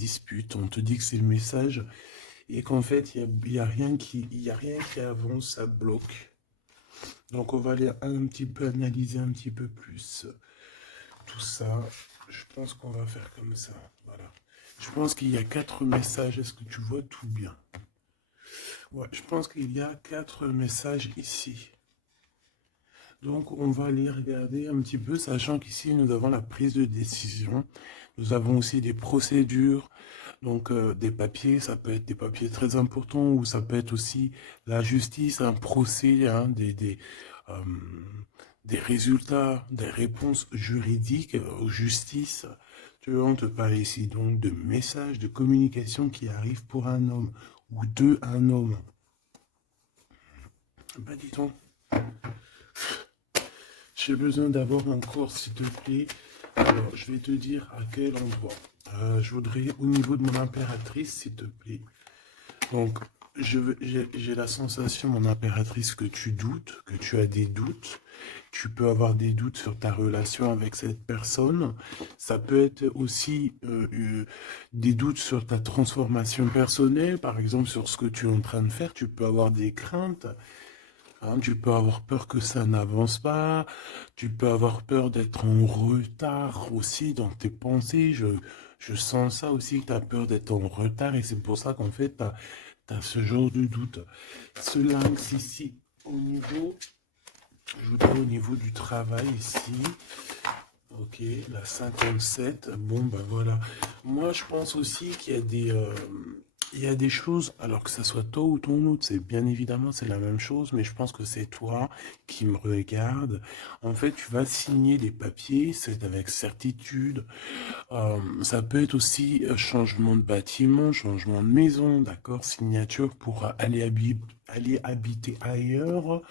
dispute, on te dit que c'est le message, et qu'en fait, il y a rien qui avance, ça bloque. Donc, on va aller un petit peu analyser un petit peu plus tout ça. Je pense qu'on va faire comme ça. Voilà. Je pense qu'il y a 4 messages. Est-ce que tu vois tout bien? Ouais, je pense qu'il y a 4 messages ici. Donc, on va aller regarder un petit peu, sachant qu'ici, nous avons la prise de décision. Nous avons aussi des procédures, donc des papiers. Ça peut être des papiers très importants ou ça peut être aussi la justice, un procès, hein, euh, des résultats, des réponses juridiques aux justices. Tu vois, on te parle ici donc de messages de communication qui arrivent pour un homme ou de un homme. Bah dis donc. J'ai besoin d'avoir un cours, s'il te plaît. Alors, je vais te dire à quel endroit. Je voudrais au niveau de mon impératrice, s'il te plaît. Donc, j'ai la sensation, mon impératrice, que tu doutes, que tu as des doutes. Tu peux avoir des doutes sur ta relation avec cette personne. Ça peut être aussi des doutes sur ta transformation personnelle, par exemple sur ce que tu es en train de faire. Tu peux avoir des craintes. Hein, tu peux avoir peur que ça n'avance pas, tu peux avoir peur d'être en retard aussi dans tes pensées. Je sens ça aussi, que tu as peur d'être en retard et c'est pour ça qu'en fait, tu as ce genre de doute. Ce lynx ici, je voudrais au niveau du travail ici, ok, la 57, bon ben voilà. Moi je pense aussi qu'il y a il y a des choses, alors que ça soit toi ou ton autre, c'est bien évidemment c'est la même chose, mais je pense que c'est toi qui me regarde. En fait, tu vas signer des papiers, c'est avec certitude. Ça peut être aussi changement de bâtiment, changement de maison, d'accord, signature pour aller habiter ailleurs,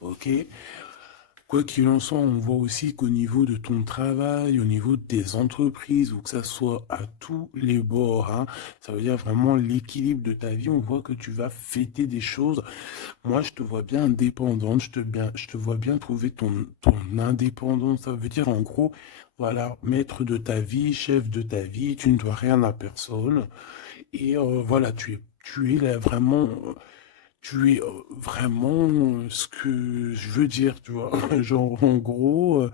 ok. Quoi qu'il en soit, on voit aussi qu'au niveau de ton travail, au niveau de tes entreprises, ou que ça soit à tous les bords, hein, ça veut dire vraiment l'équilibre de ta vie, on voit que tu vas fêter des choses. Moi, je te vois bien indépendante, je te vois bien trouver ton indépendance. Ça veut dire en gros, voilà, maître de ta vie, chef de ta vie, tu ne dois rien à personne. Et voilà, tu es là vraiment. Tu es vraiment ce que je veux dire, tu vois. Genre, en gros,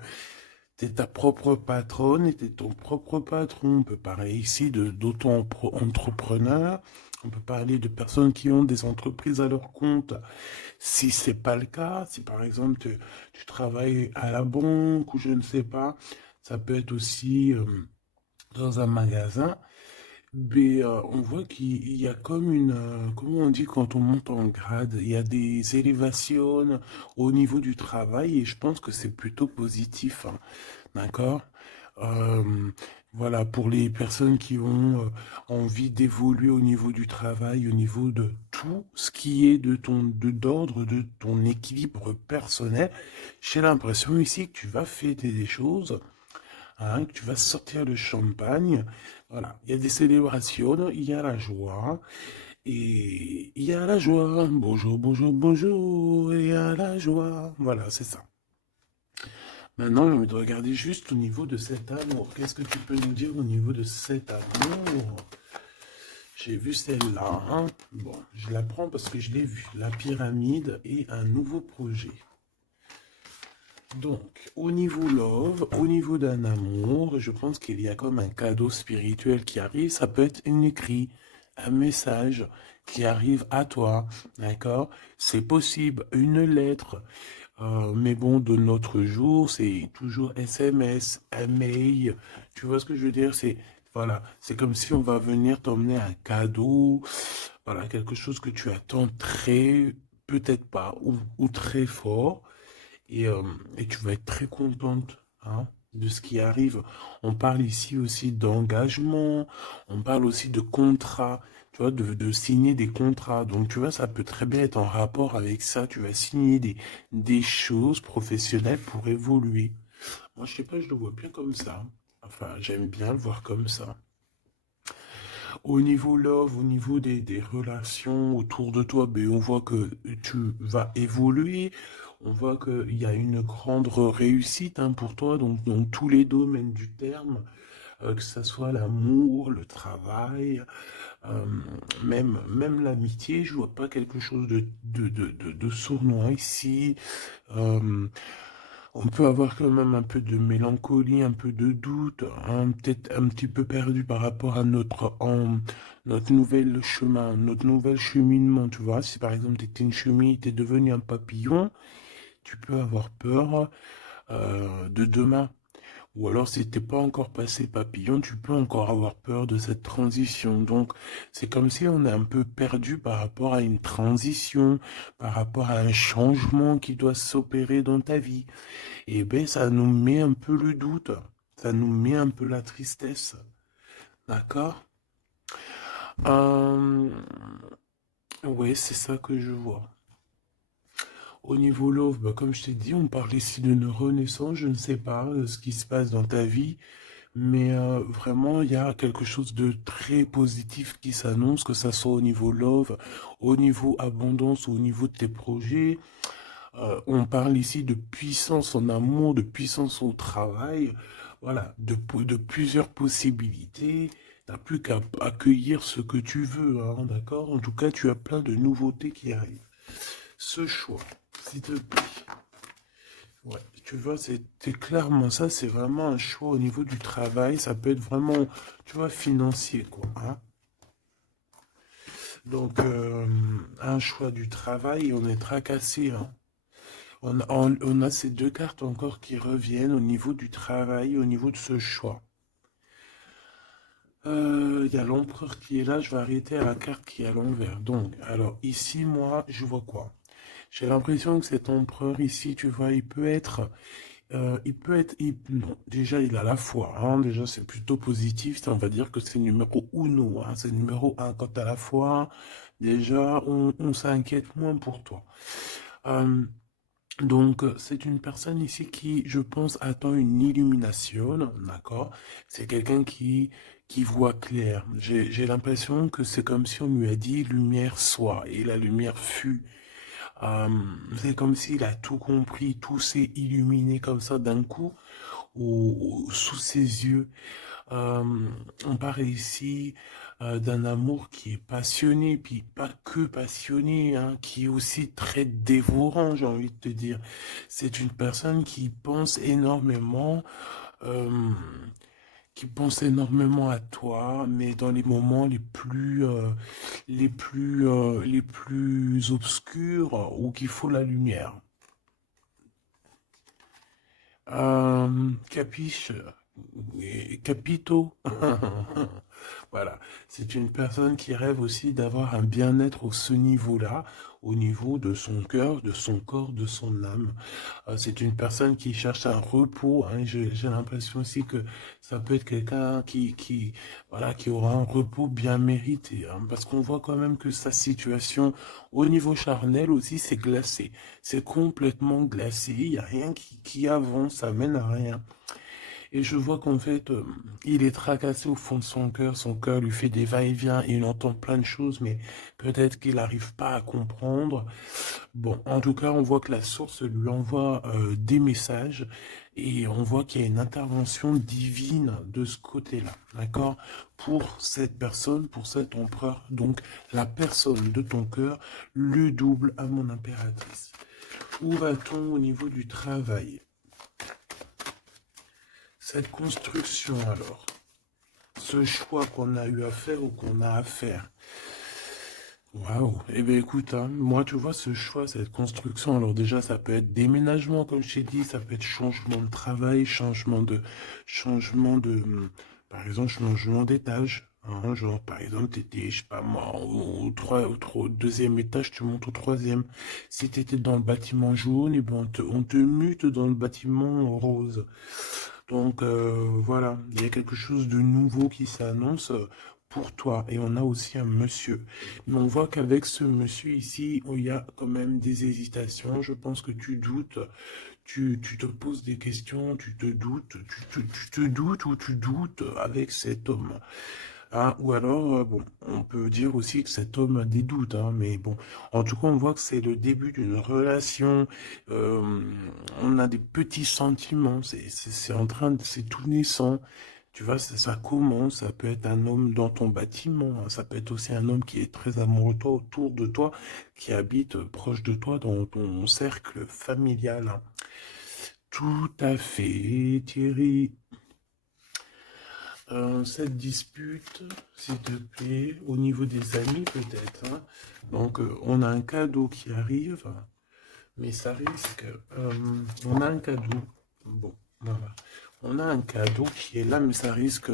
t'es ta propre patronne et t'es ton propre patron. On peut parler ici de d'auto-entrepreneurs. On peut parler de personnes qui ont des entreprises à leur compte. Si c'est pas le cas, si par exemple tu travailles à la banque ou je ne sais pas, ça peut être aussi dans un magasin. Mais on voit qu'il y a comme comment on dit quand on monte en grade, il y a des élévations au niveau du travail et je pense que c'est plutôt positif, hein, d'accord? Euh, voilà, pour les personnes qui ont envie d'évoluer au niveau du travail, au niveau de tout ce qui est d'ordre de ton équilibre personnel, j'ai l'impression ici que tu vas fêter des choses, hein, que tu vas sortir le champagne. Voilà, il y a des célébrations, il y a la joie, et il y a la joie. Bonjour, bonjour, bonjour, il y a la joie. Voilà, c'est ça. Maintenant, j'ai envie de regarder juste au niveau de cet amour. Qu'est-ce que tu peux nous dire au niveau de cet amour? J'ai vu celle-là, hein. Bon, je la prends parce que je l'ai vue. La pyramide et un nouveau projet. Donc, au niveau love, au niveau d'un amour, je pense qu'il y a comme un cadeau spirituel qui arrive. Ça peut être un écrit, un message qui arrive à toi, d'accord? C'est possible, une lettre. Mais bon, de notre jour, c'est toujours SMS, un mail. Tu vois ce que je veux dire? Voilà, c'est comme si on va venir t'emmener un cadeau. Voilà, quelque chose que tu attends peut-être pas, ou très fort. Et tu vas être très contente, hein, de ce qui arrive. On parle ici aussi d'engagement, on parle aussi de contrat, tu vois, de signer des contrats. Donc, tu vois, ça peut très bien être en rapport avec ça. Tu vas signer des choses professionnelles pour évoluer. Moi, je sais pas, je le vois bien comme ça. Enfin, j'aime bien le voir comme ça. Au niveau love, au niveau des relations autour de toi, ben, on voit que tu vas évoluer. On voit qu'il y a une grande réussite, hein, pour toi, donc dans tous les domaines du terme. que ça soit l'amour, le travail, euh, même l'amitié, je vois pas quelque chose de sournois ici. Euh, on peut avoir quand même un peu de mélancolie, un peu de doute, hein, peut-être un petit peu perdu par rapport à notre nouvel chemin, notre nouvel cheminement, tu vois. Si par exemple tu étais une chenille, tu es devenu un papillon, tu peux avoir peur de demain. Ou alors, si t'es pas encore passé papillon, tu peux encore avoir peur de cette transition. Donc, c'est comme si on est un peu perdu par rapport à une transition, par rapport à un changement qui doit s'opérer dans ta vie. Et ben, ça nous met un peu le doute. Ça nous met un peu la tristesse. D'accord? Euh, ouais, c'est ça que je vois. Au niveau love, bah, comme je t'ai dit, on parle ici d'une renaissance. Je ne sais pas ce qui se passe dans ta vie. Mais vraiment, il y a quelque chose de très positif qui s'annonce, que ça soit au niveau love, au niveau abondance ou au niveau de tes projets. On parle ici de puissance en amour, de puissance au travail, voilà, de plusieurs possibilités. T'as plus qu'à accueillir ce que tu veux, hein, d'accord? En tout cas, tu as plein de nouveautés qui arrivent. Ce choix, s'il te plaît. Ouais, tu vois, c'est clairement ça, c'est vraiment un choix au niveau du travail, ça peut être vraiment, tu vois, financier, quoi, hein. Donc, un choix du travail, on est tracassé, hein. On a ces deux cartes encore qui reviennent au niveau du travail, au niveau de ce choix. Il y a l'empereur qui est là, je vais arrêter à la carte qui est à l'envers. Donc, alors ici, moi, je vois quoi? J'ai l'impression que cet empereur ici, tu vois, non, déjà il a la foi, hein, déjà c'est plutôt positif, on va dire que c'est numéro uno, hein, c'est numéro un. Quand à la foi, déjà on s'inquiète moins pour toi. Euh, donc c'est une personne ici qui, je pense, attend une illumination, d'accord? C'est quelqu'un qui voit clair. J'ai l'impression que c'est comme si on lui a dit lumière soit, et la lumière fut. Euh, c'est comme s'il a tout compris, tout s'est illuminé comme ça d'un coup sous ses yeux. Euh, on parle ici d'un amour qui est passionné, puis pas que passionné, hein, qui est aussi très dévorant, j'ai envie de te dire. C'est une personne euh, qui pense énormément à toi, mais dans les moments les plus obscurs où qu'il faut la lumière. Capiche, capito. Voilà, c'est une personne qui rêve aussi d'avoir un bien-être au ce niveau-là, au niveau de son cœur, de son corps, de son âme. C'est une personne qui cherche un repos, hein. J'ai l'impression aussi que ça peut être quelqu'un voilà, qui aura un repos bien mérité, hein, parce qu'on voit quand même que sa situation au niveau charnel aussi, c'est glacé. C'est complètement glacé. Il n'y a rien qui avance, ça mène à rien. Et je vois qu'en fait, il est tracassé au fond de son cœur lui fait des va-et-vient, il entend plein de choses, mais peut-être qu'il n'arrive pas à comprendre. Bon, en tout cas, on voit que la source lui envoie des messages et on voit qu'il y a une intervention divine de ce côté-là, d'accord? Pour cette personne, pour cet empereur, donc la personne de ton cœur, le double à mon impératrice. Où va-t-on au niveau du travail? Cette construction alors, ce choix qu'on a eu à faire ou qu'on a à faire. Waouh. Eh bien écoute, hein, moi tu vois ce choix, cette construction, alors déjà ça peut être déménagement comme je t'ai dit, ça peut être changement de travail, par exemple changement d'étage. Hein, genre par exemple t'étais, je sais pas moi, au deuxième étage, tu montes au troisième. Si t'étais dans le bâtiment jaune, eh ben on te mute dans le bâtiment rose. Donc voilà, il y a quelque chose de nouveau qui s'annonce pour toi. Et on a aussi un monsieur. Mais on voit qu'avec ce monsieur ici, il y a quand même des hésitations. Je pense que tu doutes, tu te poses des questions, tu te doutes, tu te doutes ou tu doutes avec cet homme. Ah, ou alors, bon, on peut dire aussi que cet homme a des doutes, hein, mais bon, en tout cas, on voit que c'est le début d'une relation. euh, on a des petits sentiments, c'est tout naissant. Tu vois, ça commence, ça peut être un homme dans ton bâtiment, hein, ça peut être aussi un homme qui est très amoureux de toi, autour de toi, qui habite proche de toi dans ton cercle familial, hein. Tout à fait, Thierry. Cette dispute, s'il te plaît, au niveau des amis peut-être, hein. Donc, on a un cadeau qui arrive, mais ça risque. On a un cadeau. Bon, voilà. On a un cadeau qui est là, mais ça risque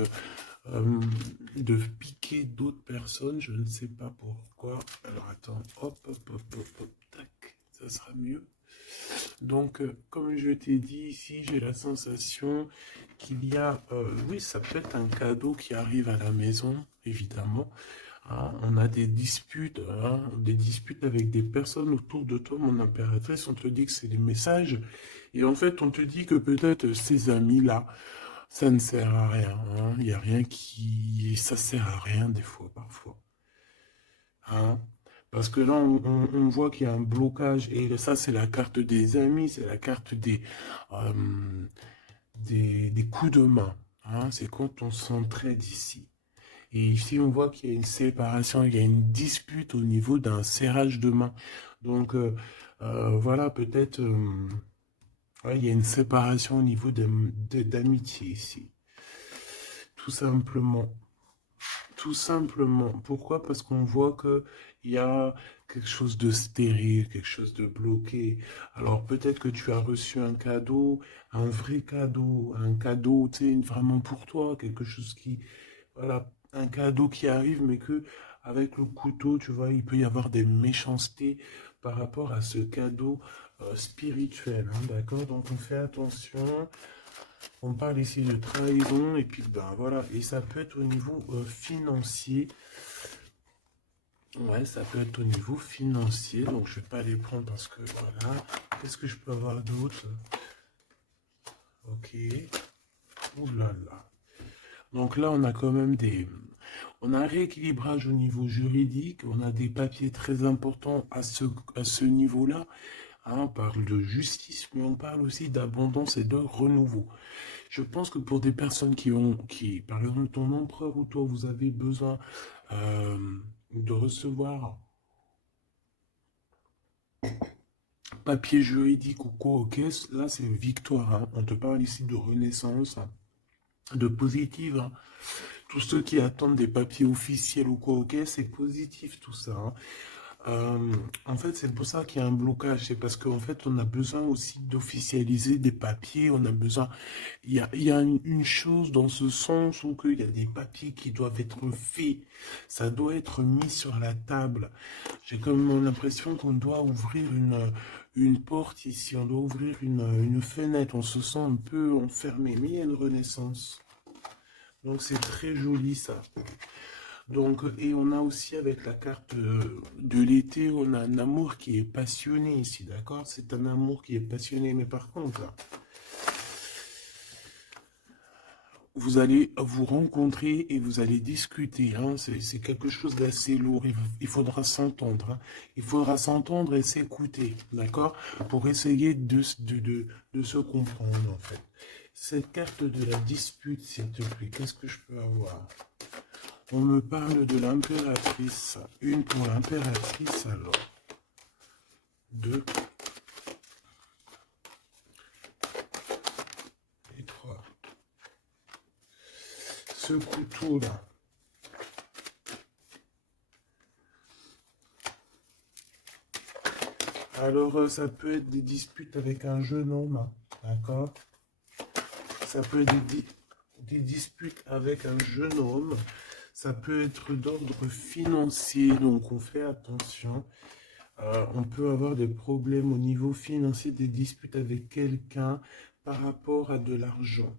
de piquer d'autres personnes. Je ne sais pas pourquoi. Alors, attends. Hop, hop, hop, hop, hop. Tac. Ça sera mieux. Donc, comme je t'ai dit ici, j'ai la sensation qu'il y a, oui, ça peut être un cadeau qui arrive à la maison, évidemment. Hein. On a des disputes avec des personnes autour de toi, mon impératrice. On te dit que c'est des messages. Et en fait, on te dit que peut-être ces amis-là, ça ne sert à rien. Hein. Il n'y a rien qui... Ça sert à rien des fois, parfois. Hein. Parce que là, on voit qu'il y a un blocage. Et ça, c'est la carte des amis, c'est la carte euh, des coups de main. Hein. C'est quand on s'entraide ici. Et ici, on voit qu'il y a une séparation, il y a une dispute au niveau d'un serrage de main. Donc, voilà, peut-être, ouais, il y a une séparation au niveau d'amitié ici. Tout simplement. Tout simplement. Pourquoi? Parce qu'on voit que il y a quelque chose de stérile, quelque chose de bloqué. Alors peut-être que tu as reçu un vrai cadeau, un cadeau, tu sais, vraiment pour toi, quelque chose qui, voilà, un cadeau qui arrive, mais que avec le couteau, tu vois, il peut y avoir des méchancetés par rapport à ce cadeau spirituel, hein, d'accord? Donc on fait attention. On parle ici de trahison et puis ben voilà, et ça peut être au niveau financier. Ouais, ça peut être au niveau financier, donc je vais pas les prendre parce que voilà. Qu'est-ce que je peux avoir d'autre? Ok. Ouh là là. Donc là, on a quand même on a un rééquilibrage au niveau juridique, on a des papiers très importants à ce niveau-là. Hein, on parle de justice, mais on parle aussi d'abondance et de renouveau. Je pense que pour des personnes par exemple, ton empereur ou toi, vous avez besoin de recevoir papier juridique ou quoi, ok, là c'est une victoire. Hein. On te parle ici de renaissance, hein, de positive. Hein. Tous ceux qui attendent des papiers officiels ou quoi, ok, c'est positif tout ça. Hein. En fait, c'est pour ça qu'il y a un blocage. C'est parce qu'en fait, on a besoin aussi d'officialiser des papiers. On a besoin. Il y a une chose dans ce sens où il y a des papiers qui doivent être faits. Ça doit être mis sur la table. J'ai comme l'impression qu'on doit ouvrir une porte ici. On doit ouvrir une fenêtre. On se sent un peu enfermé. Mais il y a une renaissance. Donc, c'est très joli ça. Donc, et on a aussi avec la carte de l'été, on a un amour qui est passionné ici, d'accord? C'est un amour qui est passionné, mais par contre, là, vous allez vous rencontrer et vous allez discuter, hein? C'est quelque chose d'assez lourd, il faudra s'entendre, hein? Il faudra s'entendre et s'écouter, d'accord? Pour essayer de se comprendre, en fait. Cette carte de la dispute, s'il te plaît, qu'est-ce que je peux avoir? On me parle de l'impératrice. Une pour l'impératrice, alors. Deux et trois. Ce couteau-là. Alors, ça peut être des disputes avec un jeune homme, hein, d'accord? Ça peut être des disputes avec un jeune homme. Ça peut être d'ordre financier, donc on fait attention. On peut avoir des problèmes au niveau financier, des disputes avec quelqu'un par rapport à de l'argent.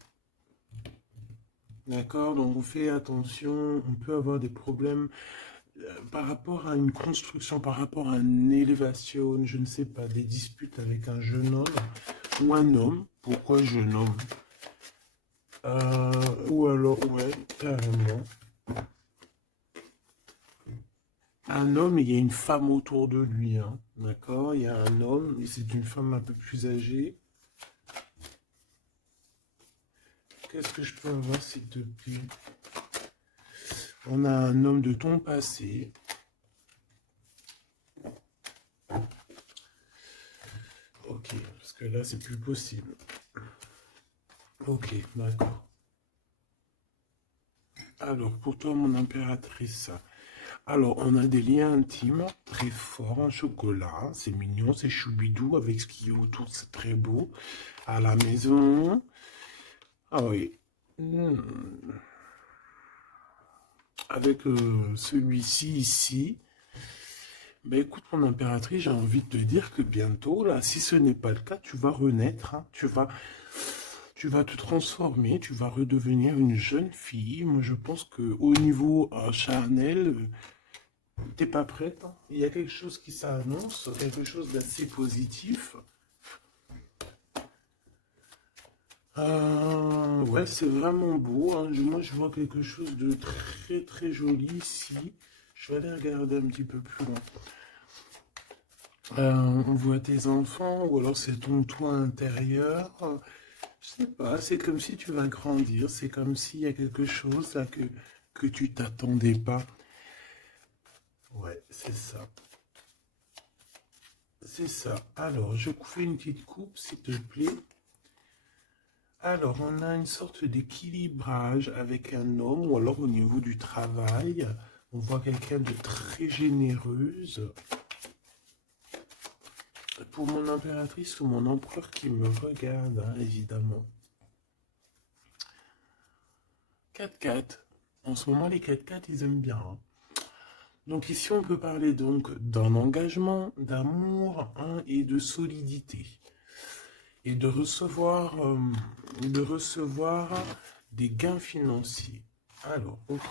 D'accord? Donc on fait attention, on peut avoir des problèmes par rapport à une construction, par rapport à une élévation, je ne sais pas, des disputes avec un jeune homme ou un homme. Pourquoi jeune homme? Ou alors, ouais, carrément. Un homme, il y a une femme autour de lui, hein, d'accord? Il y a un homme, et c'est une femme un peu plus âgée. Qu'est-ce que je peux avoir, s'il te plaît? On a un homme de ton passé. Ok, parce que là, c'est plus possible. Ok, d'accord. Alors, pour toi, mon impératrice. Alors, on a des liens intimes très forts, un chocolat, c'est mignon, c'est choubidou, avec ce qui est autour, c'est très beau. À la maison. Ah oui. Avec celui-ci ici. Ben écoute, mon impératrice, j'ai envie de te dire que bientôt, là, si ce n'est pas le cas, tu vas renaître, hein. Tu vas te transformer, tu vas redevenir une jeune fille. Moi, je pense que au niveau charnel, t'es pas prête, hein. Il y a quelque chose qui s'annonce, quelque chose d'assez positif. Ouais, c'est vraiment beau, hein. Moi, je vois quelque chose de très très joli ici. Je vais aller regarder un petit peu plus loin. On voit tes enfants, ou alors c'est ton toit intérieur. Je sais pas, c'est comme si tu vas grandir, c'est comme s'il y a quelque chose là que tu t'attendais pas. Ouais, c'est ça. C'est ça. Alors, je fais une petite coupe, s'il te plaît. Alors, on a une sorte d'équilibrage avec un homme, ou alors au niveau du travail, on voit quelqu'un de très généreuse. Pour mon impératrice ou mon empereur qui me regarde, hein, évidemment. 4x4. En ce moment, les 4x4, ils aiment bien, hein. Donc ici, on peut parler donc d'un engagement, d'amour, hein, et de solidité. Et de recevoir des gains financiers. Alors, ok.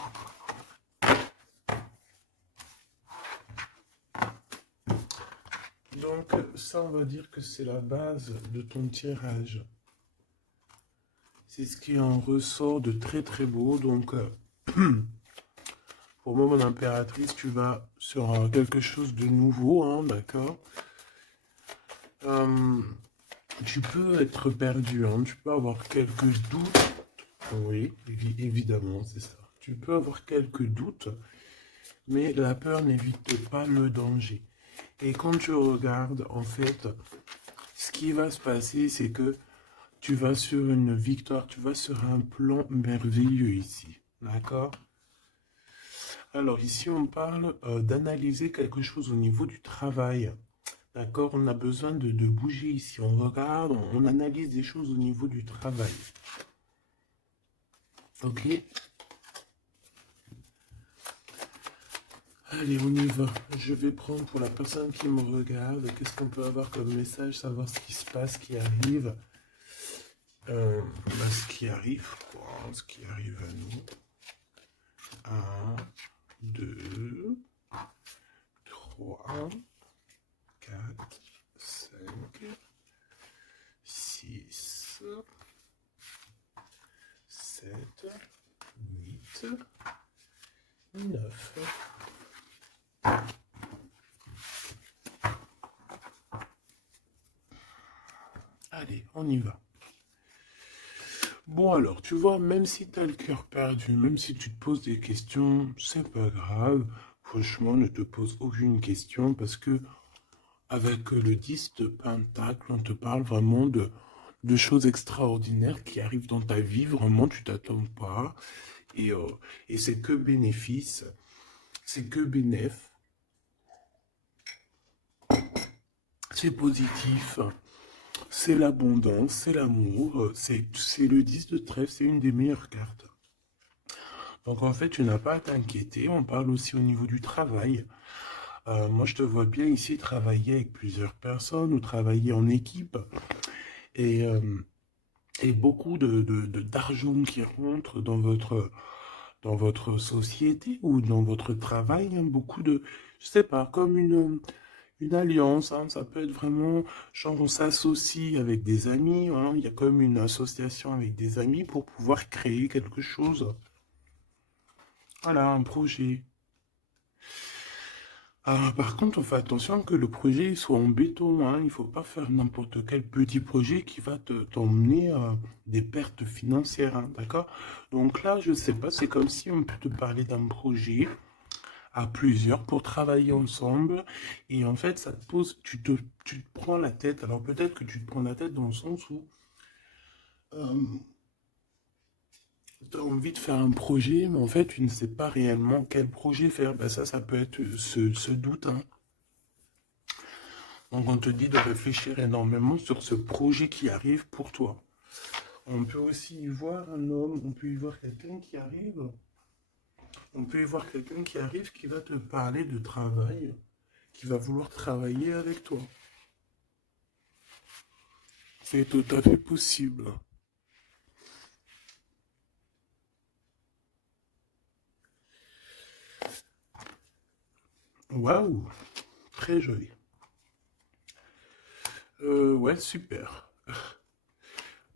Donc ça, on va dire que c'est la base de ton tirage. C'est ce qui en ressort de très très beau. Donc, pour moi, mon impératrice, tu vas sur quelque chose de nouveau, hein, d'accord. Tu peux être perdu, hein, tu peux avoir quelques doutes. Oui, évidemment, c'est ça. Tu peux avoir quelques doutes, mais la peur n'évite pas le danger. Et quand tu regardes, en fait, ce qui va se passer, c'est que tu vas sur une victoire, tu vas sur un plan merveilleux ici. D'accord? Alors ici, on parle d'analyser quelque chose au niveau du travail. D'accord? On a besoin de bouger ici. On regarde, on analyse des choses au niveau du travail. Ok? Allez, on y va. Je vais prendre pour la personne qui me regarde. Qu'est-ce qu'on peut avoir comme message? Savoir ce qui se passe, ce qui arrive. Ce qui arrive, quoi. Ce qui arrive à nous. 1, 2, 3, 4, 5, 6, 7, 8, 9. Allez, on y va. Bon alors, tu vois, même si tu as le cœur perdu, même si tu te poses des questions, c'est pas grave. Franchement, ne te pose aucune question parce que avec le 10 de Pentacle, on te parle vraiment de choses extraordinaires qui arrivent dans ta vie. Vraiment, tu t'attends pas. Et c'est que bénéfice. C'est que bénéf. C'est positif. C'est l'abondance, c'est l'amour. C'est le 10 de trèfle, c'est une des meilleures cartes. Donc en fait, tu n'as pas à t'inquiéter. On parle aussi au niveau du travail. Moi, je te vois bien ici travailler avec plusieurs personnes ou travailler en équipe. Et, euh, et beaucoup d'argent qui rentre dans votre société ou dans votre travail. Hein, beaucoup de, je sais pas, comme une alliance. Hein, ça peut être vraiment, genre on s'associe avec des amis. Hein, il y a comme une association avec des amis pour pouvoir créer quelque chose. Voilà, un projet. Ah, par contre, on fait attention que le projet il soit en béton, hein. Il ne faut pas faire n'importe quel petit projet qui va t'emmener des pertes financières, hein, d'accord? Donc là, je sais pas, c'est comme si on peut te parler d'un projet à plusieurs pour travailler ensemble. Et en fait, ça te pose, tu te prends la tête. Alors peut-être que tu te prends la tête dans le sens où tu as envie de faire un projet, mais en fait, tu ne sais pas réellement quel projet faire. Ben ça peut être ce doute, hein. Donc on te dit de réfléchir énormément sur ce projet qui arrive pour toi. On peut aussi y voir un homme, on peut y voir quelqu'un qui arrive, on peut y voir quelqu'un qui arrive qui va te parler de travail, qui va vouloir travailler avec toi. C'est tout à fait possible. Waouh, très joli. Ouais, super.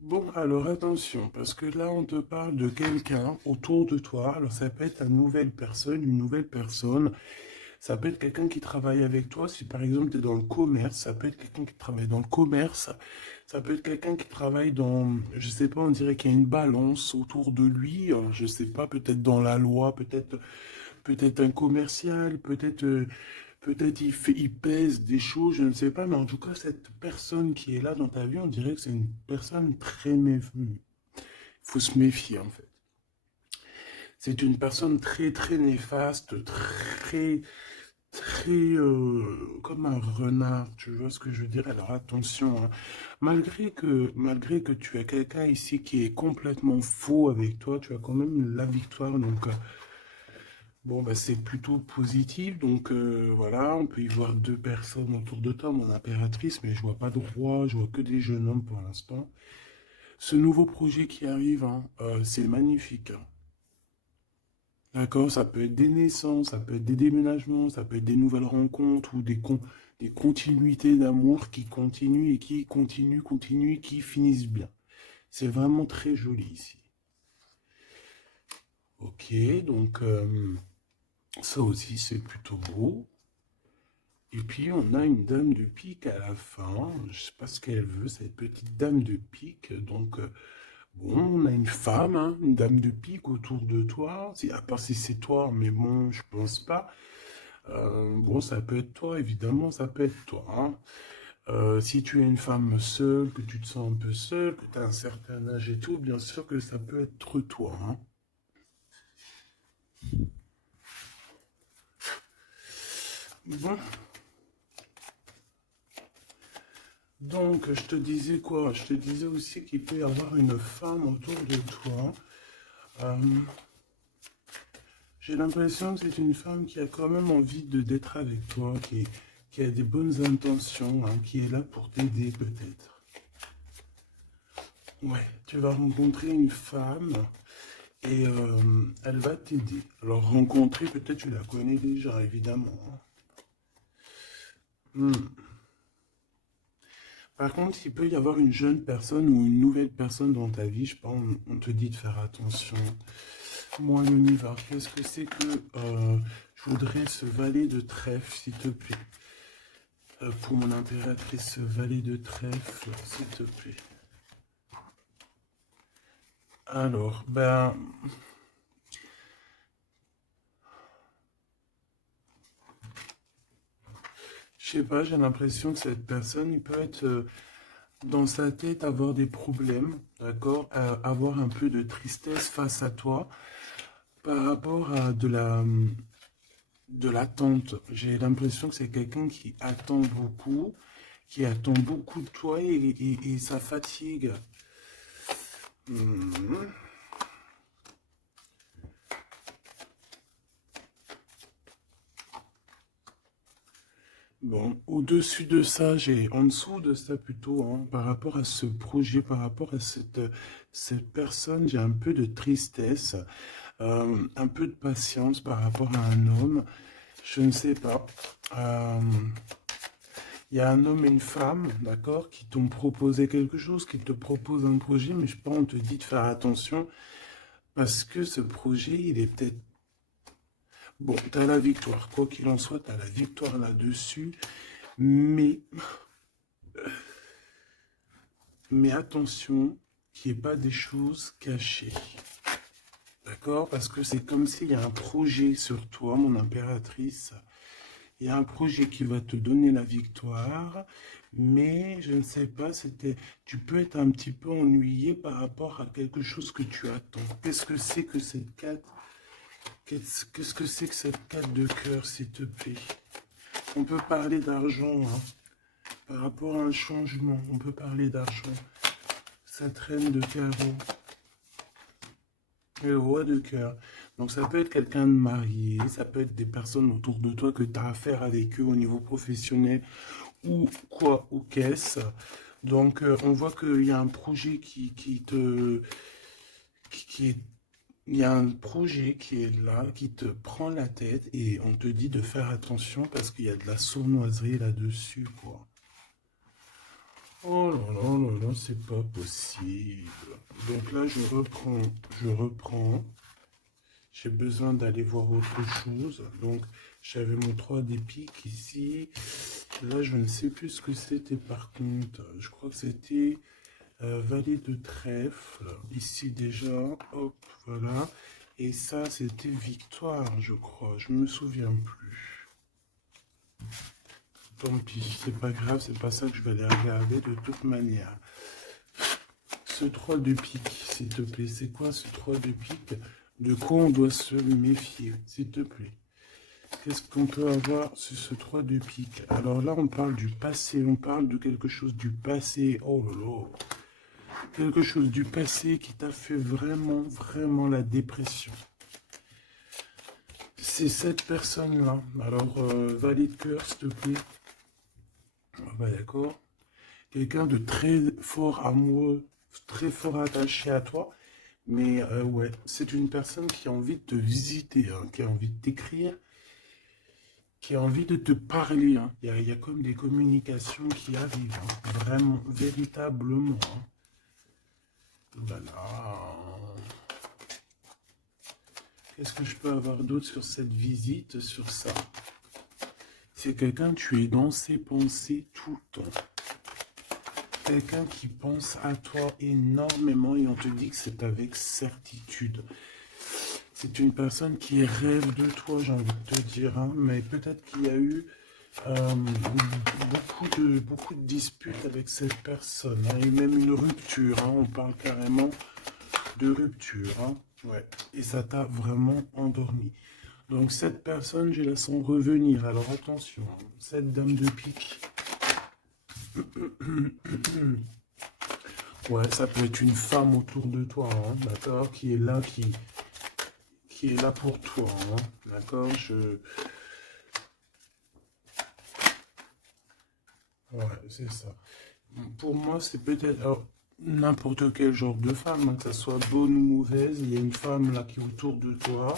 Bon, alors attention, parce que là, on te parle de quelqu'un autour de toi. Alors, ça peut être une nouvelle personne. Ça peut être quelqu'un qui travaille avec toi. Si par exemple, tu es dans le commerce, ça peut être quelqu'un qui travaille dans le commerce. Ça peut être quelqu'un qui travaille dans, je sais pas, on dirait qu'il y a une balance autour de lui. Je sais pas, peut-être dans la loi, peut-être un commercial, peut-être il pèse des choses, je ne sais pas, mais en tout cas, cette personne qui est là dans ta vie, on dirait que c'est une personne très méfiante. Il faut se méfier, en fait. C'est une personne très, très néfaste, comme un renard, tu vois ce que je veux dire? Alors attention, hein. Malgré que tu as quelqu'un ici qui est complètement faux avec toi, tu as quand même la victoire, donc bon, bah, c'est plutôt positif. Donc voilà, on peut y voir deux personnes autour de toi, mon impératrice, mais je vois pas de roi, je vois que des jeunes hommes pour l'instant. Ce nouveau projet qui arrive, hein, c'est magnifique, hein. D'accord, ça peut être des naissances, ça peut être des déménagements, ça peut être des nouvelles rencontres ou des continuités d'amour qui continuent et qui continuent et qui finissent bien. C'est vraiment très joli ici. Ok, donc ça aussi c'est plutôt beau. Et puis on a une dame de pique à la fin. Je sais pas ce qu'elle veut, cette petite dame de pique. Donc bon, on a une femme, hein, une dame de pique autour de toi. À part si c'est toi, mais bon, je pense pas. Bon, ça peut être toi, évidemment, ça peut être toi, hein. Si tu es une femme seule, que tu te sens un peu seule, que tu as un certain âge et tout, bien sûr que ça peut être toi, hein. Bon, donc, je te disais quoi? Je te disais aussi qu'il peut y avoir une femme autour de toi. Euh, j'ai l'impression que c'est une femme qui a quand même envie d'être avec toi, qui a des bonnes intentions, hein, qui est là pour t'aider peut-être. Ouais, tu vas rencontrer une femme et elle va t'aider. Alors rencontrer, peut-être tu la connais déjà, évidemment, hein. Hmm. Par contre, il peut y avoir une jeune personne ou une nouvelle personne dans ta vie, je pense, on te dit de faire attention. Moi, l'univers, qu'est-ce que c'est que je voudrais ce valet de trèfle, s'il te plaît. Pour mon impératrice, ce valet de trèfle, s'il te plaît. Alors, ben, je sais pas, j'ai l'impression que cette personne, il peut être dans sa tête, avoir des problèmes, d'accord? Avoir un peu de tristesse face à toi par rapport à de l'attente. J'ai l'impression que c'est quelqu'un qui attend beaucoup, qui attend beaucoup de toi et ça fatigue. Mhm. Bon, au-dessus de ça, en dessous de ça plutôt, hein, par rapport à ce projet, par rapport à cette personne, j'ai un peu de tristesse, un peu de patience par rapport à un homme. Je ne sais pas. Euh, Il y a un homme et une femme, d'accord, qui t'ont proposé quelque chose, qui te proposent un projet, mais je pense on te dit de faire attention parce que ce projet, il est peut-être... Bon, tu as la victoire. Quoi qu'il en soit, tu as la victoire là-dessus. Mais, mais attention, qu'il n'y ait pas des choses cachées. D'accord? Parce que c'est comme s'il y a un projet sur toi, mon impératrice. Il y a un projet qui va te donner la victoire, mais je ne sais pas, tu peux être un petit peu ennuyé par rapport à quelque chose que tu attends. Qu'est-ce que c'est que cette carte? Qu'est-ce que c'est que cette carte de cœur, s'il te plaît? On peut parler d'argent, hein, par rapport à un changement. On peut parler d'argent. Cette reine de carreau. Et le roi de cœur. Donc ça peut être quelqu'un de marié, ça peut être des personnes autour de toi que tu as affaire avec eux au niveau professionnel ou quoi, ou qu'est-ce. Donc on voit qu'il y a un projet qui est, il y a un projet qui est là, qui te prend la tête et on te dit de faire attention parce qu'il y a de la sournoiserie là-dessus, quoi. Oh là là là là, c'est pas possible. Donc là, je reprends. J'ai besoin d'aller voir autre chose. Donc, j'avais mon 3 des piques ici. Là, je ne sais plus ce que c'était par contre. Je crois que c'était valet de trèfle. Ici déjà. Hop, voilà. Et ça, c'était victoire, je crois. Je me souviens plus. Tant pis, c'est pas grave, c'est pas ça que je vais aller regarder de toute manière. Ce 3 de pique, s'il te plaît, c'est quoi ce 3 de pique? De quoi on doit se méfier, s'il te plaît? Qu'est-ce qu'on peut avoir sur ce 3 de pique? Alors là, on parle du passé, on parle de quelque chose du passé. Oh là là! Quelque chose du passé qui t'a fait vraiment, vraiment la dépression. C'est cette personne-là. Alors, valide cœur, s'il te plaît. Ah bah d'accord. Quelqu'un de très fort amoureux, très fort attaché à toi. Mais ouais, c'est une personne qui a envie de te visiter, hein, qui a envie de t'écrire, qui a envie de te parler. Hein. Il y a comme des communications qui arrivent, hein, vraiment, véritablement. Hein. Voilà. Qu'est-ce que je peux avoir d'autre sur cette visite, sur ça? C'est quelqu'un, tu es dans ses pensées tout le temps. Quelqu'un qui pense à toi énormément et on te dit que c'est avec certitude. C'est une personne qui rêve de toi, j'ai envie de te dire, hein, mais peut-être qu'il y a eu beaucoup de disputes avec cette personne, hein, et même une rupture, hein, on parle carrément de rupture, hein, ouais, et ça t'a vraiment endormi. Donc cette personne, je la sens revenir, alors attention, hein, cette dame de pique, ouais, ça peut être une femme autour de toi, hein, d'accord, qui est là pour toi, hein, d'accord, ouais, c'est ça. Pour moi, c'est peut-être n'importe quel genre de femme, hein, que ça soit bonne ou mauvaise, il y a une femme là qui est autour de toi.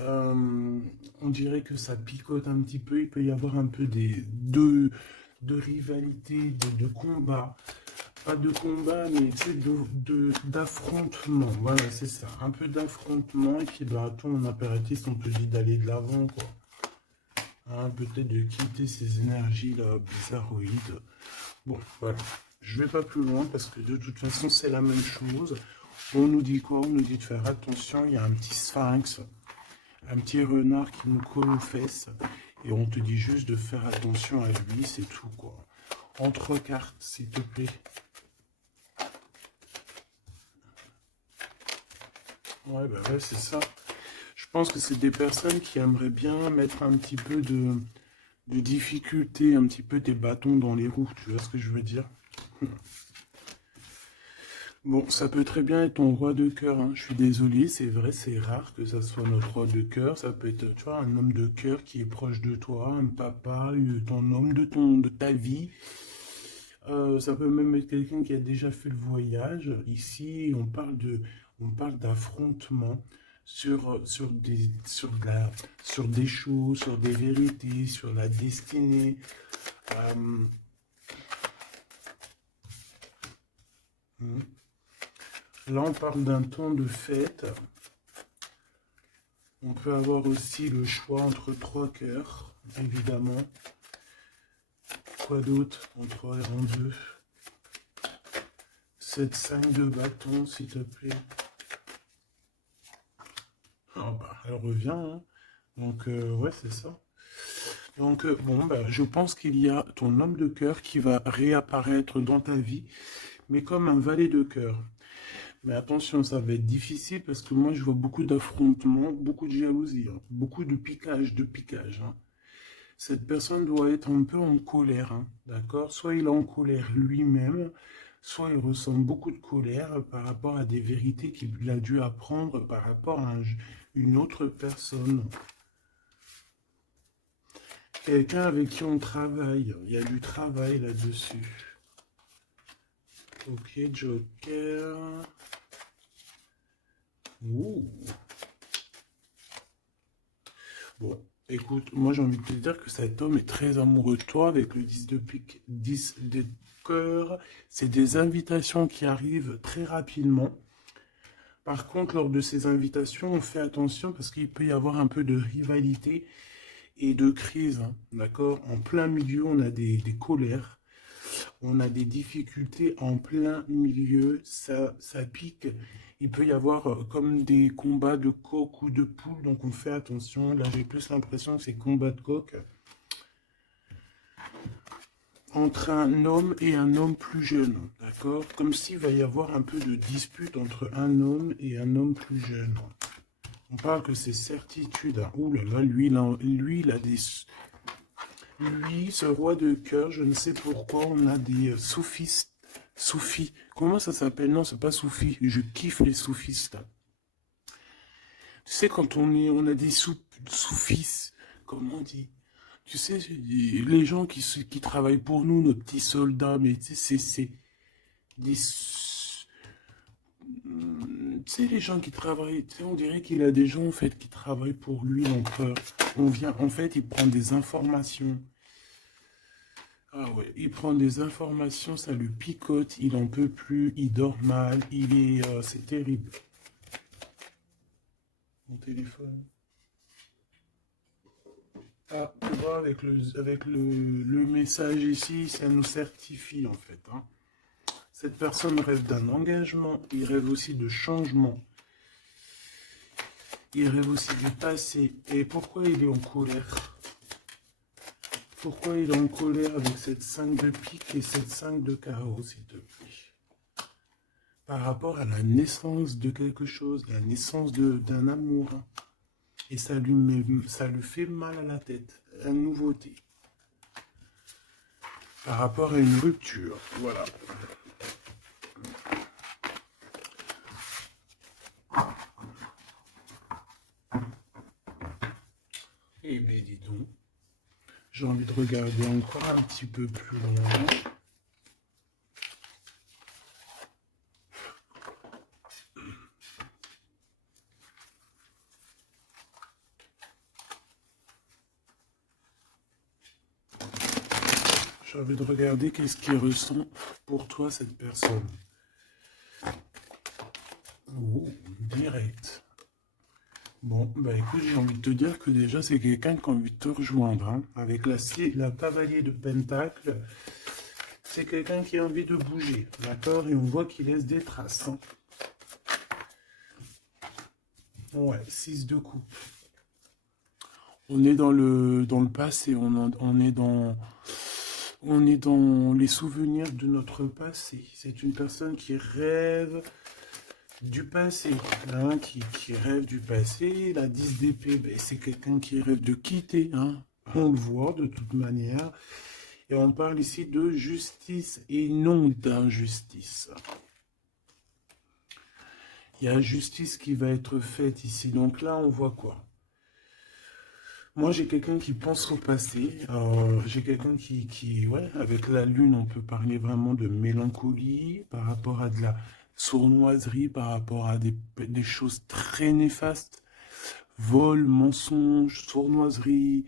On dirait que ça picote un petit peu, il peut y avoir un peu de rivalité, de combat. Pas de combat, mais d'affrontement. Voilà, c'est ça. Un peu d'affrontement. Et puis, bah, ton impératif, on te dit d'aller de l'avant, quoi. Hein, peut-être de quitter ces énergies-là bizarroïdes. Bon, voilà. Je vais pas plus loin parce que de toute façon, c'est la même chose. On nous dit quoi? On nous dit de faire attention. Il y a un petit sphinx, un petit renard qui nous colle aux fesses. Et on te dit juste de faire attention à lui, c'est tout, quoi. Entre cartes, s'il te plaît. Ouais, bah ouais, c'est ça. Je pense que c'est des personnes qui aimeraient bien mettre un petit peu de difficulté, un petit peu des bâtons dans les roues, tu vois ce que je veux dire? Bon, ça peut très bien être ton roi de cœur, hein. Je suis désolé, c'est vrai, c'est rare que ça soit notre roi de cœur. Ça peut être, tu vois, un homme de cœur qui est proche de toi, un papa, ton homme de ta vie. Ça peut même être quelqu'un qui a déjà fait le voyage. Ici, on parle d'affrontement sur des choses, sur des vérités, sur la destinée. Euh, Là, on parle d'un temps de fête. On peut avoir aussi le choix entre 3 cœurs, évidemment. Quoi d'autre? En 3 et en 2. Cette 5 de bâton, s'il te plaît. Oh, bah, elle revient, hein. Donc, ouais, c'est ça. Donc, bon, bah, je pense qu'il y a ton homme de cœur qui va réapparaître dans ta vie, mais comme un valet de cœur. Mais attention, ça va être difficile parce que moi, je vois beaucoup d'affrontements, beaucoup de jalousie, hein, beaucoup de piquage, hein. Cette personne doit être un peu en colère, hein, d'accord? Soit il est en colère lui-même, soit il ressent beaucoup de colère par rapport à des vérités qu'il a dû apprendre par rapport à une autre personne. Quelqu'un avec qui on travaille, il y a du travail là-dessus. Ok, Joker. Ouh. Bon, écoute, moi j'ai envie de te dire que cet homme est très amoureux de toi avec le 10 de pique, 10 de cœur. C'est des invitations qui arrivent très rapidement. Par contre, lors de ces invitations, on fait attention parce qu'il peut y avoir un peu de rivalité et de crise, hein, d'accord? En plein milieu, on a des colères, on a des difficultés en plein milieu, ça pique. Il peut y avoir comme des combats de coq ou de poule, donc on fait attention. Là, j'ai plus l'impression que c'est combat de coq. Entre un homme et un homme plus jeune, d'accord? Comme s'il va y avoir un peu de dispute entre un homme et un homme plus jeune. On parle que c'est certitude. Hein. Ouh là là, lui, il a des... Lui, ce roi de cœur, je ne sais pourquoi, on a des soufistes. Soufis. Comment ça s'appelle? Non, c'est pas soufis. Je kiffe les soufistes. Tu sais, quand on a des soufis, comment on dit? Tu sais, les gens qui travaillent pour nous, nos petits soldats, mais tu sais, c'est des... Tu sais, les gens qui travaillent, tu sais, on dirait qu'il a des gens, en fait, qui travaillent pour lui, l'empereur. En fait, il prend des informations. Ah ouais, il prend des informations, ça lui picote, il en peut plus, il dort mal, c'est terrible. Mon téléphone. Ah, tu vois, avec le message ici, ça nous certifie, en fait, hein. Cette personne rêve d'un engagement, il rêve aussi de changement. Il rêve aussi du passé. Et pourquoi il est en colère? Pourquoi il est en colère avec cette 5 de pique et cette 5 de carreau, s'il te plaît? Par rapport à la naissance de quelque chose, la naissance d'un amour. Et ça lui fait mal à la tête. La nouveauté. Par rapport à une rupture. Voilà. Eh bien, dis donc. J'ai envie de regarder encore un petit peu plus loin. J'ai envie de regarder qu'est-ce qu'il ressent pour toi, cette personne. Oh, direct. Bon, bah écoute, j'ai envie de te dire que déjà, c'est quelqu'un qui a envie de te rejoindre. Hein. Avec la cavalier de Pentacle, c'est quelqu'un qui a envie de bouger, d'accord? Et on voit qu'il laisse des traces. Hein. Ouais, 6 de coupe. On est dans le passé, on est dans les souvenirs de notre passé. C'est une personne qui rêve du passé, hein, qui rêve du passé. La 10 d'épée, ben, c'est quelqu'un qui rêve de quitter, hein. On le voit de toute manière. Et on parle ici de justice et non d'injustice. Il y a justice qui va être faite ici. Donc là, on voit quoi? Moi, j'ai quelqu'un qui pense au passé. J'ai quelqu'un ouais, avec la lune, on peut parler vraiment de mélancolie par rapport à de la sournoiserie, par rapport à des choses très néfastes. Vol, mensonge, sournoiserie,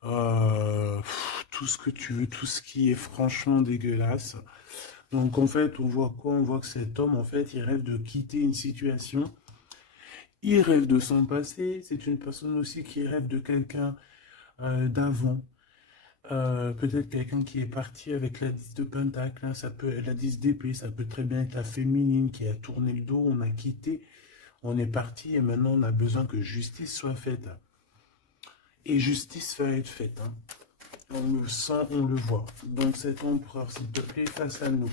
tout ce que tu veux, tout ce qui est franchement dégueulasse. Donc, en fait, on voit quoi? On voit que cet homme, en fait, il rêve de quitter une situation. Il rêve de son passé. C'est une personne aussi qui rêve de quelqu'un d'avant. Peut-être quelqu'un qui est parti avec la 10 de Pentacle, hein, ça peut, la 10 d'épée, ça peut très bien être la féminine qui a tourné le dos, on a quitté, on est parti et maintenant on a besoin que justice soit faite. Et justice va être faite, hein. On le sent, on le voit. Donc cet empereur, s'il te plaît, face à nous.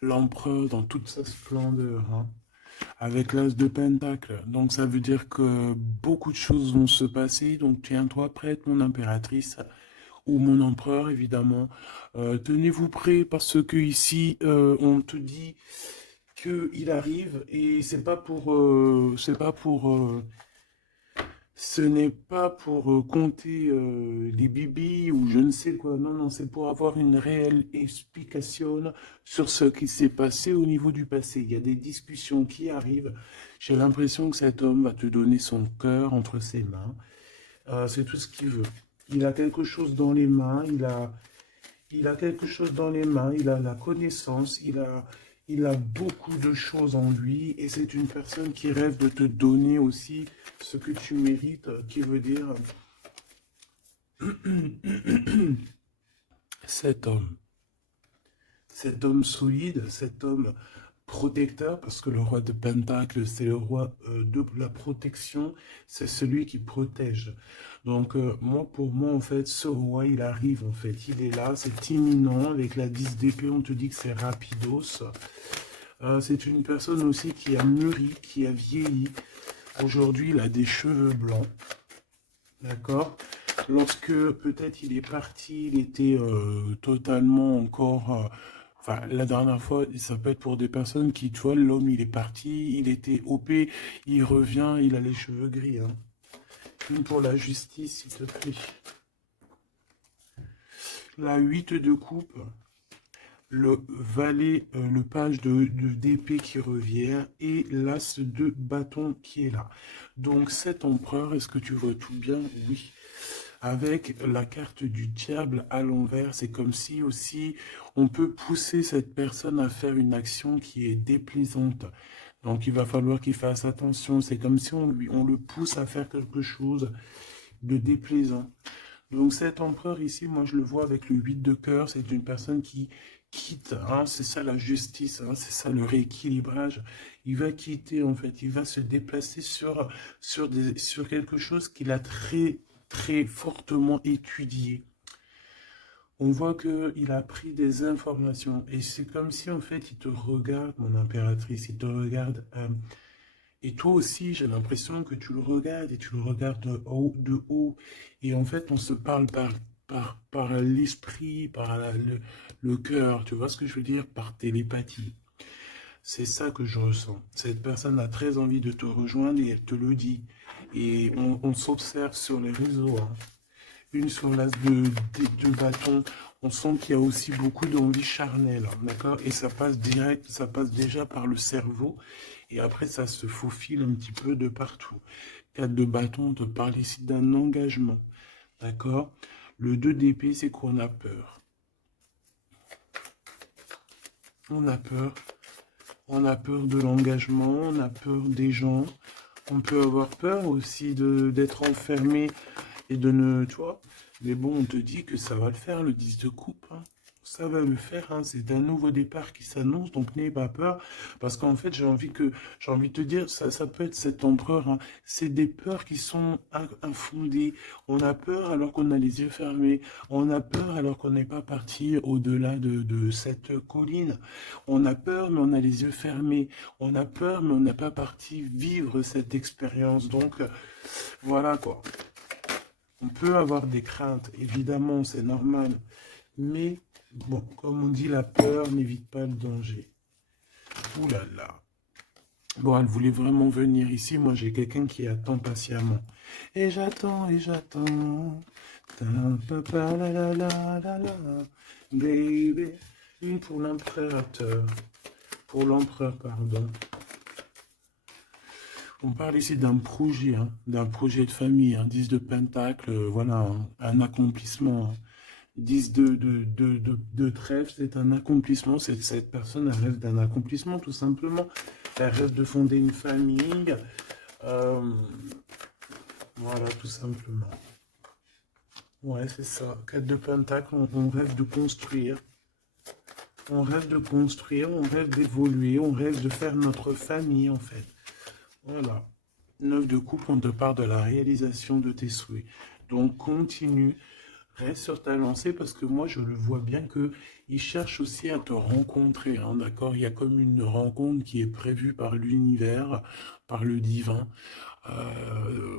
L'empereur dans toute sa splendeur, hein, avec l'as de Pentacle. Donc ça veut dire que beaucoup de choses vont se passer. Donc tiens-toi prête, mon impératrice, ou mon empereur, évidemment. Tenez-vous prêts parce que ici, on te dit qu'il arrive et ce n'est pas pour compter les bibis ou je ne sais quoi. Non, non, c'est pour avoir une réelle explication sur ce qui s'est passé au niveau du passé. Il y a des discussions qui arrivent. J'ai l'impression que cet homme va te donner son cœur entre ses mains. C'est tout ce qu'il veut. Il a quelque chose dans les mains, il a quelque chose dans les mains, il a la connaissance, il a beaucoup de choses en lui et c'est une personne qui rêve de te donner aussi ce que tu mérites, qui veut dire cet homme solide, cet homme protecteur, parce que le roi de Pentacle, c'est le roi de la protection, c'est celui qui protège. Donc, pour moi, en fait, ce roi, il arrive, en fait, il est là, c'est imminent, avec la 10 d'épée, on te dit que c'est rapidos. C'est une personne aussi qui a mûri, qui a vieilli. Aujourd'hui, il a des cheveux blancs, d'accord? Lorsque peut-être il est parti, il était totalement encore... enfin, la dernière fois, ça peut être pour des personnes qui, tu vois, l'homme, il est parti, il était OP, il revient, il a les cheveux gris. Hein. Une pour la justice, s'il te plaît. La 8 de coupe, le valet, le page d'épée qui revient et l'as de bâton qui est là. Donc cet empereur, est-ce que tu vois tout bien? Oui. Avec la carte du diable à l'envers, c'est comme si aussi on peut pousser cette personne à faire une action qui est déplaisante. Donc il va falloir qu'il fasse attention. C'est comme si on le pousse à faire quelque chose de déplaisant. Donc cet empereur ici, moi je le vois avec le 8 de cœur, c'est une personne qui quitte, hein, c'est ça la justice, hein, c'est ça le rééquilibrage. Il va quitter en fait, il va se déplacer sur quelque chose qu'il a très fortement étudié. On voit qu'il a pris des informations et c'est comme si en fait il te regarde, mon impératrice, il te regarde. Et toi aussi, j'ai l'impression que tu le regardes et tu le regardes de haut. Et en fait, on se parle par l'esprit, le cœur. Tu vois ce que je veux dire? Par télépathie. C'est ça que je ressens. Cette personne a très envie de te rejoindre et elle te le dit. Et on s'observe sur les réseaux, hein. Une sur l'as de bâton. On sent qu'il y a aussi beaucoup d'envie charnelle, hein, d'accord? Et ça passe direct, ça passe déjà par le cerveau. Et après, ça se faufile un petit peu de partout. 4 de bâton, on te parle ici d'un engagement, d'accord? Le 2 d'épée, c'est qu'on a peur. On a peur. On a peur de l'engagement, on a peur des gens. On peut avoir peur aussi d'être enfermé et de ne, tu vois. Mais bon, on te dit que ça va le faire, le 10 de coupe, hein. Ça va le faire, hein. C'est un nouveau départ qui s'annonce, donc n'aie pas peur. Parce qu'en fait, j'ai envie de te dire, ça peut être cet empereur, hein. C'est des peurs qui sont infondées. On a peur alors qu'on a les yeux fermés. On a peur alors qu'on n'est pas parti au-delà de cette colline. On a peur, mais on a les yeux fermés. On a peur, mais on n'est pas parti vivre cette expérience. Donc, voilà quoi. On peut avoir des craintes, évidemment, c'est normal. Mais, bon, comme on dit, la peur n'évite pas le danger. Ouh là là. Bon, elle voulait vraiment venir ici. Moi, j'ai quelqu'un qui attend patiemment. Et j'attends, et j'attends. Ta-pa-pa, la la la la la. Baby. Une pour l'impérateur. Pour l'empereur, pardon. On parle ici d'un projet de famille, un 10 de pentacle, voilà, un accomplissement. 10 de trèfle, c'est un accomplissement. Cette personne, elle rêve d'un accomplissement, tout simplement. Elle rêve de fonder une famille. Euh, voilà, tout simplement. Ouais, c'est ça. 4 de Pentacle, on rêve de construire. On rêve de construire, on rêve d'évoluer, on rêve de faire notre famille, en fait. Voilà. 9 de coupe, on te parle de la réalisation de tes souhaits. Donc, continue. Reste sur ta lancée parce que moi, je le vois bien que il cherche aussi à te rencontrer, hein, d'accord? Il y a comme une rencontre qui est prévue par l'univers, par le divin.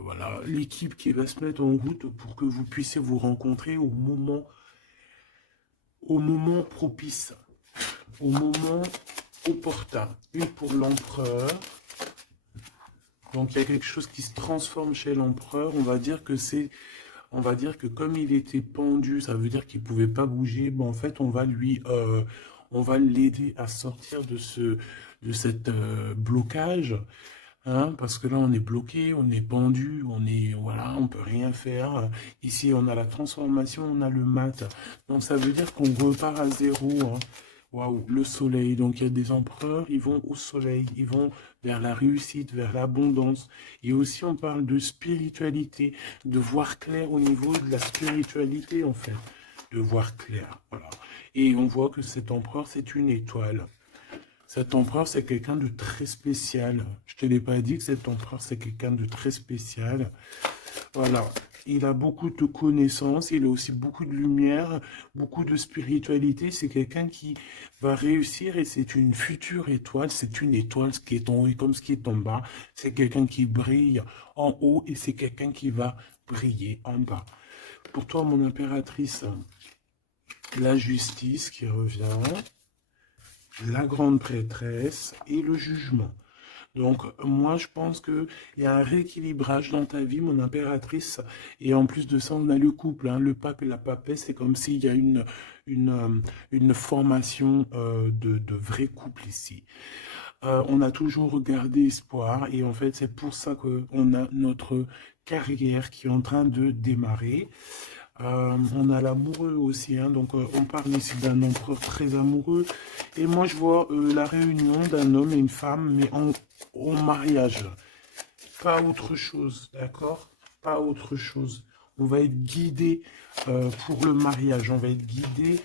Voilà, l'équipe qui va se mettre en route pour que vous puissiez vous rencontrer au moment propice, au moment opportun. Une pour l'empereur. Donc il y a quelque chose qui se transforme chez l'empereur. On va dire que comme il était pendu, ça veut dire qu'il pouvait pas bouger. Bon, en fait, on va l'aider à sortir de cette blocage. Hein, parce que là, on est bloqué, on est pendu, voilà, on peut rien faire. Ici, on a la transformation, on a le mat. Donc, ça veut dire qu'on repart à zéro. Hein. Waouh, le soleil. Donc, il y a des empereurs, ils vont au soleil, ils vont vers la réussite, vers l'abondance. Et aussi, on parle de spiritualité, de voir clair au niveau de la spiritualité, en fait. De voir clair, voilà. Et on voit que cet empereur, c'est une étoile. Cet empereur, c'est quelqu'un de très spécial. Je te l'ai pas dit que cet empereur, c'est quelqu'un de très spécial. Voilà. Il a beaucoup de connaissances, il a aussi beaucoup de lumière, beaucoup de spiritualité. C'est quelqu'un qui va réussir et c'est une future étoile. C'est une étoile, ce qui est en haut et comme ce qui est en bas. C'est quelqu'un qui brille en haut et c'est quelqu'un qui va briller en bas. Pour toi, mon impératrice, la justice qui revient, la grande prêtresse et le jugement. Donc, moi, je pense qu'il y a un rééquilibrage dans ta vie, mon impératrice. Et en plus de ça, on a le couple, hein, le pape et la papesse. C'est comme s'il y a une formation de vrai couple ici. On a toujours gardé espoir. Et en fait, c'est pour ça qu'on a notre carrière qui est en train de démarrer. On a l'amoureux aussi, hein, donc on parle ici d'un empereur très amoureux. Et moi je vois la réunion d'un homme et une femme, mais en mariage. Pas autre chose, d'accord? Pas autre chose. On va être guidé pour le mariage, on va être guidé